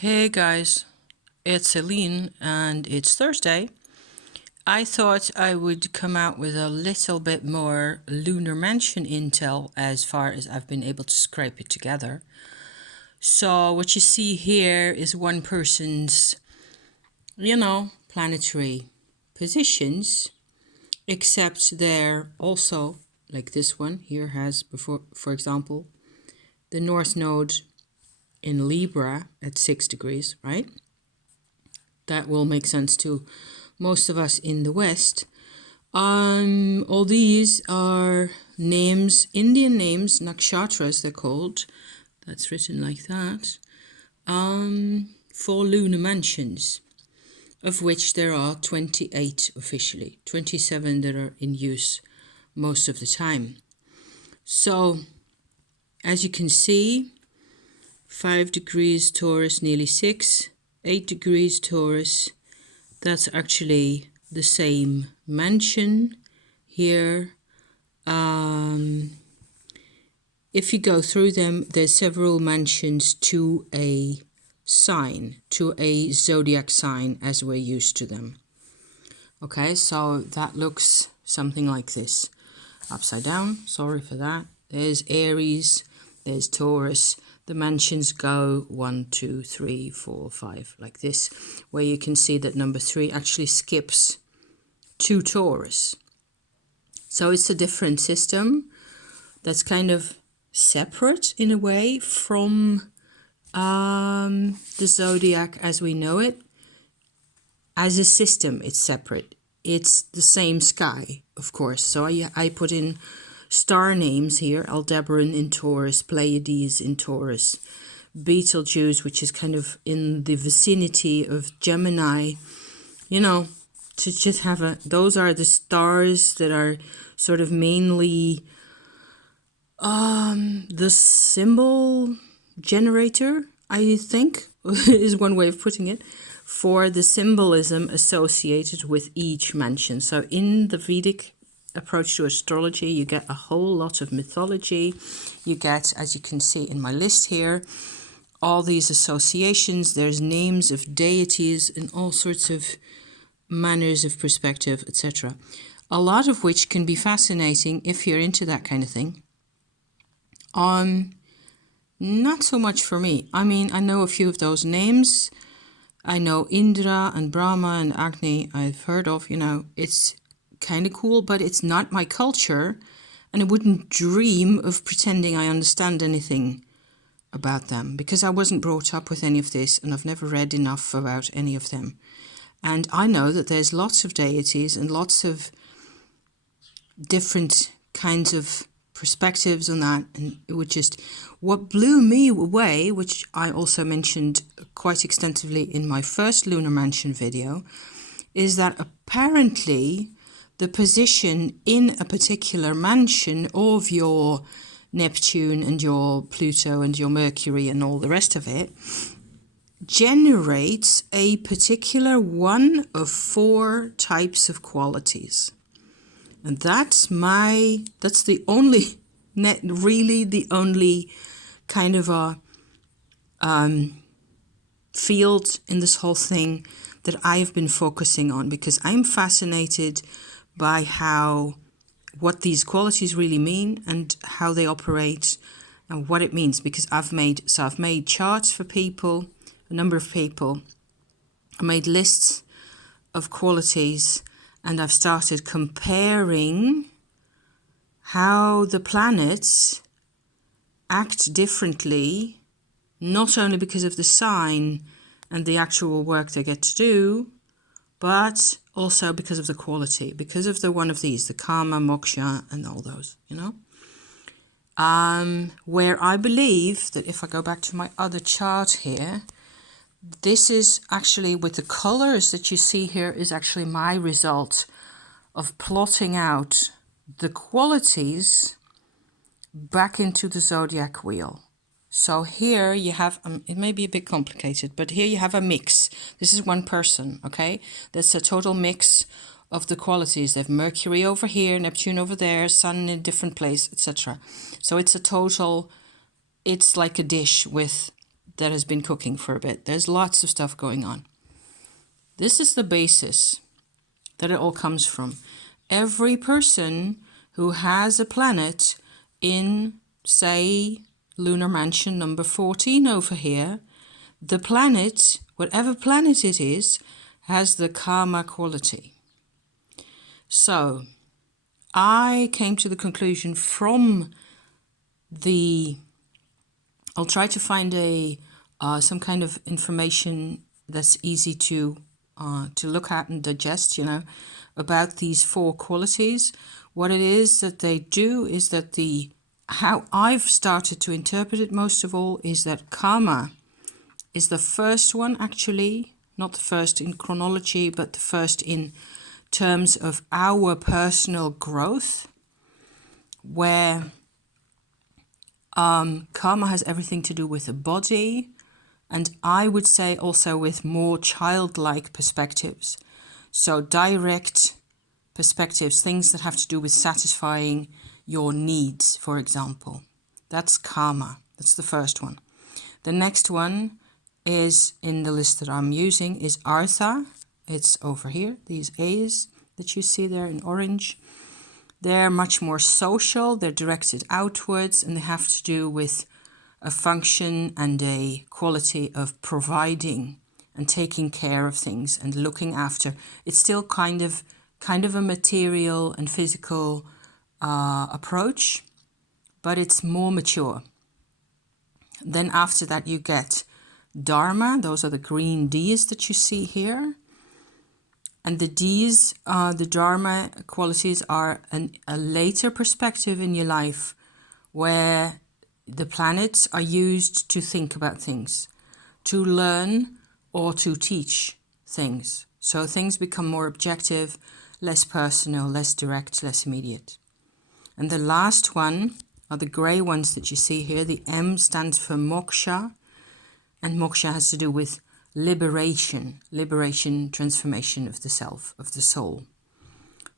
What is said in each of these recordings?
Hey guys, it's Celine and it's Thursday. I thought I would come out with a little bit more Lunar Mansion intel as far as I've been able to scrape it together. So what you see here is one person's, planetary positions, except they're also, like this one here has, for example, the North Node in Libra at 6 degrees, right? That will make sense to most of us in the West. All these are names, Indian names, nakshatras they're called. That's written like that. For lunar mansions, of which there are 28 officially, 27 that are in use most of the time. So, as you can see, 5 degrees Taurus, nearly 6, 8 degrees Taurus, that's actually the same mansion here. If you go through them, there's several mansions to a sign, to a zodiac sign as we're used to them. Okay, so that looks something like this. Upside down, sorry for that. There's Aries, there's Taurus. The mansions go 1, 2, 3, 4, 5, like this, where you can see that number 3 actually skips to Taurus. So it's a different system that's kind of separate in a way from the zodiac as we know it. As a system, it's separate. It's the same sky, of course. So I put in star names here: Aldebaran in Taurus, Pleiades in Taurus, Betelgeuse, which is kind of in the vicinity of Gemini, to just have those are the stars that are sort of mainly the symbol generator, I think, is one way of putting it, for the symbolism associated with each mansion. So in the Vedic approach to astrology, you get a whole lot of mythology. You get, as you can see in my list here, all these associations. There's names of deities and all sorts of manners of perspective, etc. A lot of which can be fascinating if you're into that kind of thing. Not so much for me. I mean, I know a few of those names. I know Indra and Brahma and Agni I've heard of, it's kind of cool, but it's not my culture, and I wouldn't dream of pretending I understand anything about them because I wasn't brought up with any of this and I've never read enough about any of them. And I know that there's lots of deities and lots of different kinds of perspectives on that, and it would just, what blew me away, which I also mentioned quite extensively in my first Lunar Mansion video, is that apparently the position in a particular mansion of your Neptune and your Pluto and your Mercury and all the rest of it generates a particular one of 4 types of qualities. And that's the only, really the only kind of a field in this whole thing that I've been focusing on, because I'm fascinated by what these qualities really mean and how they operate and what it means, because I've made charts for people, a number of people. I made lists of qualities, and I've started comparing how the planets act differently, not only because of the sign and the actual work they get to do, but also because of the quality, because of the one of these, the karma, moksha, and all those, where I believe that if I go back to my other chart here, this is actually, with the colors that you see here, is actually my result of plotting out the qualities back into the zodiac wheel. So here you have, it may be a bit complicated, but here you have a mix. This is one person, okay? That's a total mix of the qualities. They have Mercury over here, Neptune over there, Sun in a different place, etc. So it's a total, it's like a dish with that has been cooking for a bit. There's lots of stuff going on. This is the basis that it all comes from. Every person who has a planet in, say, Lunar Mansion number 14 over here, the planet, whatever planet it is, has the karma quality. So I came to the conclusion from I'll try to find some kind of information that's easy to look at and digest, about these 4 qualities. What it is that they do is that how I've started to interpret it most of all is that karma is the first one, actually, not the first in chronology, but the first in terms of our personal growth, where karma has everything to do with the body, and I would say also with more childlike perspectives. So direct perspectives, things that have to do with satisfying your needs, for example. That's karma. That's the first one. The next one is, in the list that I'm using, is artha. It's over here, these A's that you see there in orange. They're much more social, they're directed outwards, and they have to do with a function and a quality of providing and taking care of things and looking after. It's still kind of a material and physical approach, but it's more mature. Then after that you get dharma. Those are the green D's that you see here. And the D's, the dharma qualities, are a later perspective in your life where the planets are used to think about things, to learn or to teach things. So things become more objective, less personal, less direct, less immediate. And the last one are the grey ones that you see here. The M stands for moksha, and moksha has to do with liberation, transformation of the self, of the soul.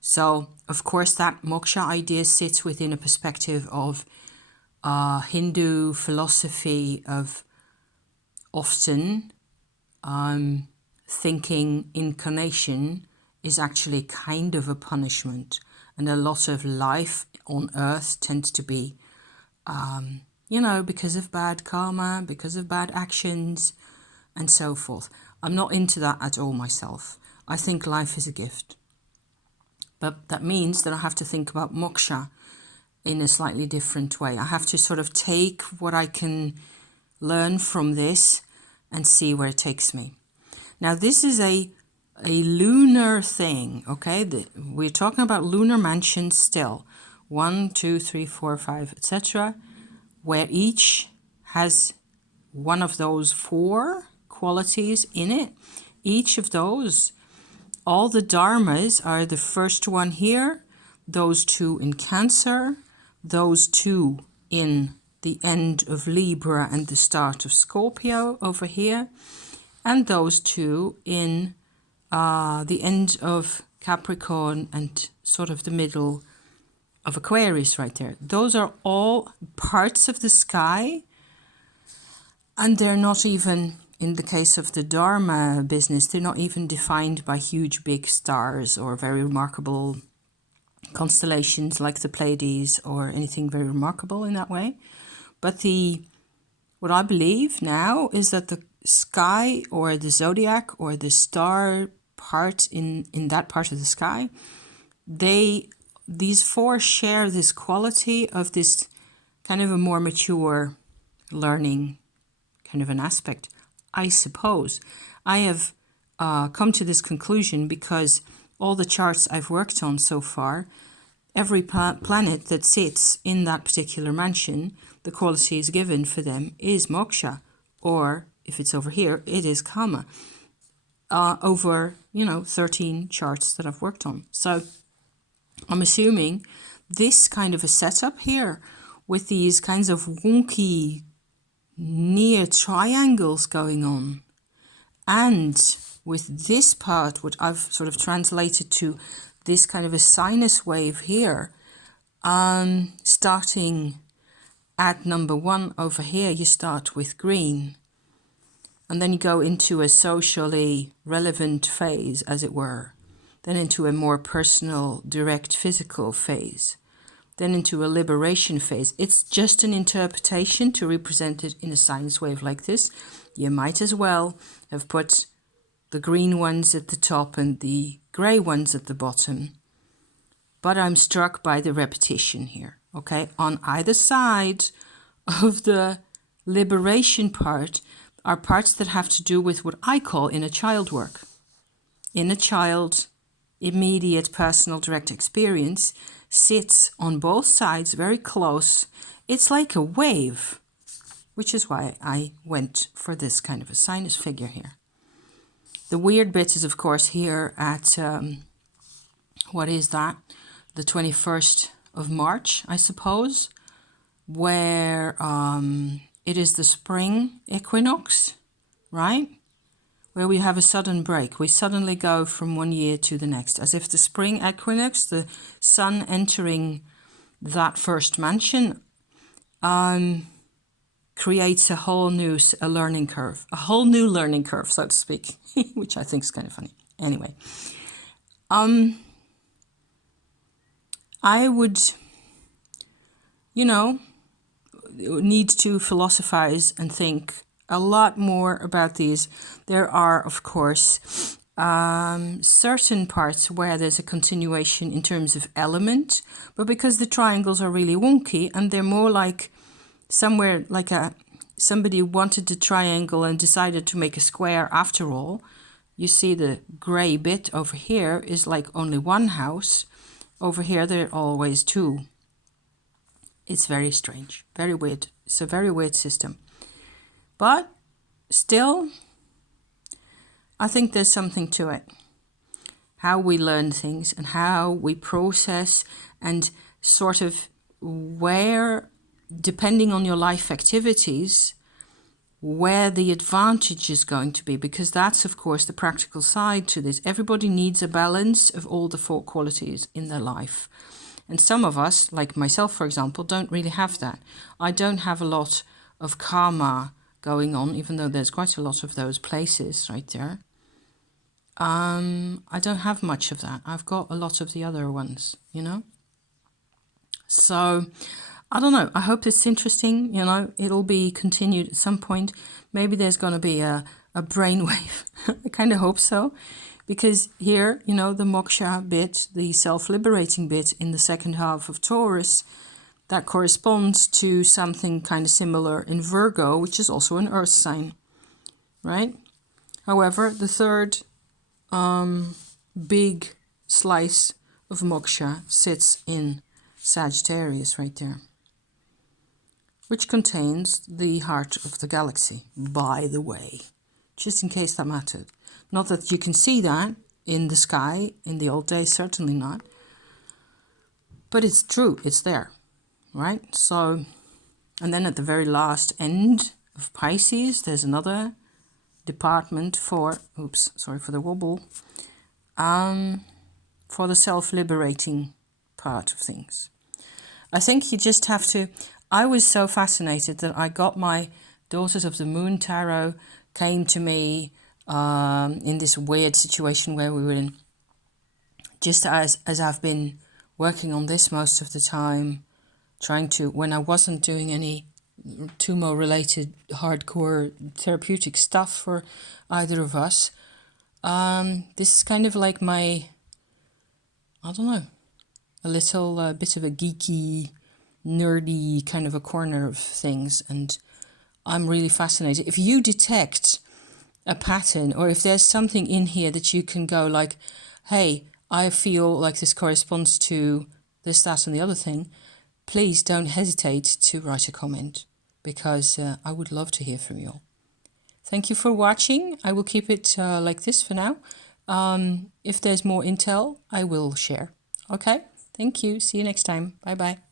So, of course, that moksha idea sits within a perspective of Hindu philosophy of often thinking incarnation is actually kind of a punishment, and a lot of life on earth tends to be, because of bad karma, because of bad actions, and so forth. I'm not into that at all myself. I think life is a gift. But that means that I have to think about moksha in a slightly different way. I have to sort of take what I can learn from this and see where it takes me. Now, this is a lunar thing, okay? We're talking about lunar mansions still. 1, 2, 3, 4, 5, etc., where each has one of those 4 qualities in it. Each of those, all the dharmas are the first one here, those 2 in Cancer, those 2 in the end of Libra and the start of Scorpio over here, and those 2 in the end of Capricorn and sort of the middle of Aquarius right there. Those are all parts of the sky, and they're not even, in the case of the Dharma business, they're not even defined by huge big stars or very remarkable constellations like the Pleiades or anything very remarkable in that way. But what I believe now is that the sky or the zodiac or the star part in that part of the sky, these 4 share this quality of this kind of a more mature learning kind of an aspect, I suppose. I have come to this conclusion because all the charts I've worked on so far, every planet that sits in that particular mansion, the qualities given for them is moksha, or if it's over here, it is karma, over 13 charts that I've worked on. So I'm assuming this kind of a setup here with these kinds of wonky near triangles going on, and with this part, what I've sort of translated to this kind of a sinus wave here, starting at number 1 over here, you start with green, and then you go into a socially relevant phase, as it were, then into a more personal, direct physical phase, then into a liberation phase. It's just an interpretation to represent it in a science wave like this. You might as well have put the green ones at the top and the grey ones at the bottom. But I'm struck by the repetition here, okay? On either side of the liberation part are parts that have to do with what I call inner child work. Inner child, immediate personal direct experience sits on both sides very close. It's like a wave, which is why I went for this kind of a sinus figure here. The weird bit is, of course, here at, what is that? The 21st of March, I suppose, where it is the spring equinox, right? Where we have a sudden break. We suddenly go from one year to the next, as if the spring equinox, the sun entering that first mansion, creates a whole new learning curve, so to speak, which I think is kind of funny. Anyway, I would, need to philosophize and think a lot more about these. There are, of course, certain parts where there's a continuation in terms of element, but because the triangles are really wonky and they're more like somewhere like somebody wanted a triangle and decided to make a square after all. You see the gray bit over here is like only one house. Over here there are always two. It's very strange, very weird. It's a very weird system. But still, I think there's something to it. How we learn things and how we process and sort of where, depending on your life activities, where the advantage is going to be, because that's, of course, the practical side to this. Everybody needs a balance of all the 4 qualities in their life. And some of us, like myself, for example, don't really have that. I don't have a lot of karma going on, even though there's quite a lot of those places right there. I don't have much of that. I've got a lot of the other ones, So, I don't know. I hope it's interesting. It'll be continued at some point. Maybe there's going to be a brainwave. I kind of hope so. Because here, the moksha bit, the self-liberating bit in the second half of Taurus, that corresponds to something kind of similar in Virgo, which is also an earth sign, right? However, the third big slice of moksha sits in Sagittarius right there, which contains the heart of the galaxy, by the way, just in case that mattered. Not that you can see that in the sky in the old days, certainly not. But it's true, it's there, right? So, and then at the very last end of Pisces, there's another department for, for the wobble, for the self-liberating part of things. I think you just have to, I was so fascinated that I got my Daughters of the Moon Tarot came to me in this weird situation where we were in, just as I've been working on this most of the time, trying to, when I wasn't doing any tumor related hardcore therapeutic stuff for either of us, this is kind of like my, I don't know, a little bit of a geeky, nerdy kind of a corner of things, and I'm really fascinated. If you detect a pattern, or if there's something in here that you can go like, hey, I feel like this corresponds to this, that, and the other thing, please don't hesitate to write a comment, because I would love to hear from you all. Thank you for watching. I will keep it like this for now. If there's more intel, I will share. Okay, thank you. See you next time. Bye-bye.